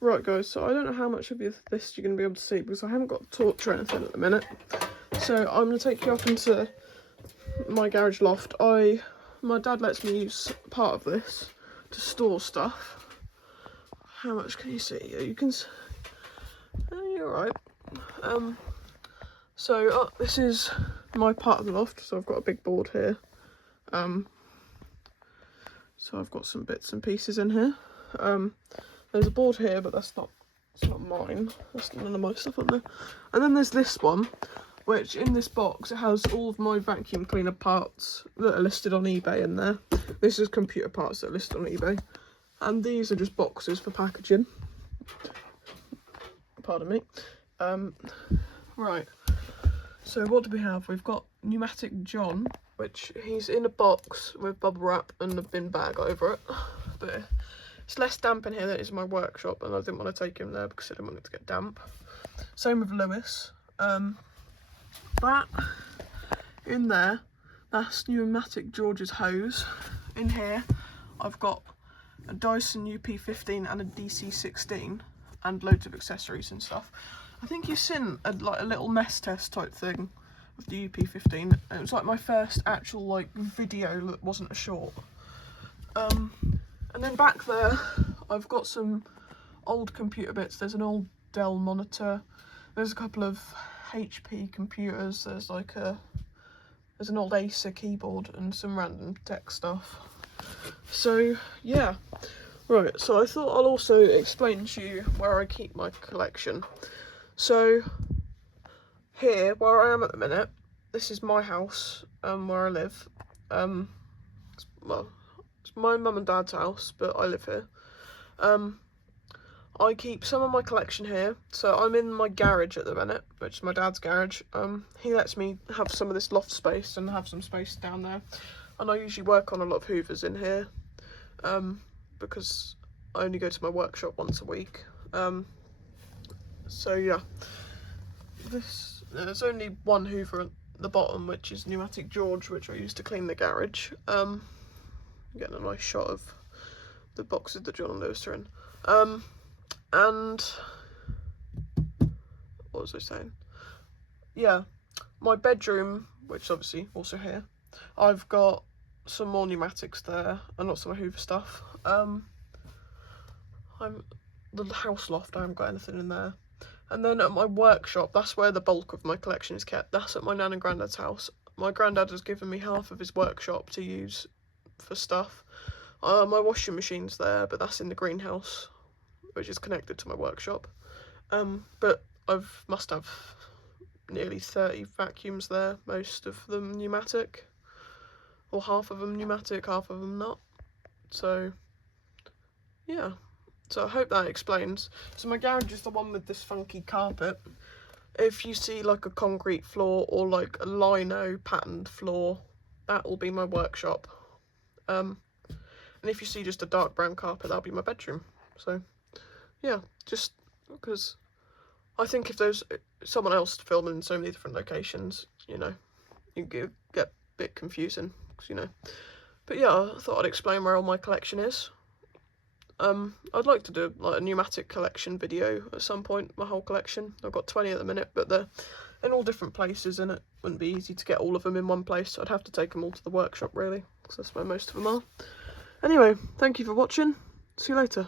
Right guys, so I don't know how much of this you're going to be able to see because I haven't got a torch or anything at the minute. So I'm going to take you up into my garage loft. My dad lets me use part of this to store stuff. How much can you see? You can see. Oh, you're right. So this is my part of the loft. So I've got a big board here. So I've got some bits and pieces in here. There's a board here, but it's not mine. That's none of my stuff on there. And then there's this one, which in this box, it has all of my vacuum cleaner parts that are listed on eBay in there. This is computer parts that are listed on eBay. And these are just boxes for packaging. Pardon me. Right. So what do we have? We've got Pneumatic John, which he's in a box with bubble wrap and a bin bag over it. But it's less damp in here than it is in my workshop, and I didn't want to take him there because I didn't want it to get damp. Same with Lewis. That in there, that's Pneumatic George's hose. In here, I've got a Dyson UP15 and a DC16 and loads of accessories and stuff. I think you've seen a little mess test type thing with the UP15. It was like my first actual like video that wasn't a short. And then back there, I've got some old computer bits. There's an old Dell monitor. There's a couple of HP computers. There's an old Acer keyboard and some random tech stuff. So yeah, right. So I thought I'll also explain to you where I keep my collection. So here, where I am at the minute, this is my house, where I live. It's my mum and dad's house, but I live here. I keep some of my collection here. So I'm in my garage at the minute, which is my dad's garage. He lets me have some of this loft space and have some space down there. And I usually work on a lot of hoovers in here, because I only go to my workshop once a week. So yeah, there's only one hoover at the bottom, which is Pneumatic George, which I use to clean the garage. Getting a nice shot of the boxes that John and Lewis are in. And what was I saying? Yeah, my bedroom, which is obviously also here, I've got some more pneumatics there and lots of my hoover stuff. The house loft, I haven't got anything in there. And then at my workshop, that's where the bulk of my collection is kept. That's at my nan and granddad's house. My granddad has given me half of his workshop to use for stuff. My washing machine's there, but that's in the greenhouse, which is connected to my workshop. But must have nearly 30 vacuums there, most of them pneumatic, or half of them pneumatic, half of them not. So yeah. So I hope that explains. So my garage is the one with this funky carpet. If you see like a concrete floor or like a lino patterned floor, that will be my workshop. And if you see just a dark brown carpet, that'll be my bedroom. So yeah, just because I think if there's someone else filming in so many different locations, you know, you get a bit confusing, you know. But yeah, I thought I'd explain where all my collection is. I'd like to do like a pneumatic collection video at some point, my whole collection. I've got 20 at the minute, but they're in all different places and it wouldn't be easy to get all of them in one place, so I'd have to take them all to the workshop really, because that's where most of them are. Anyway, thank you for watching. See you later.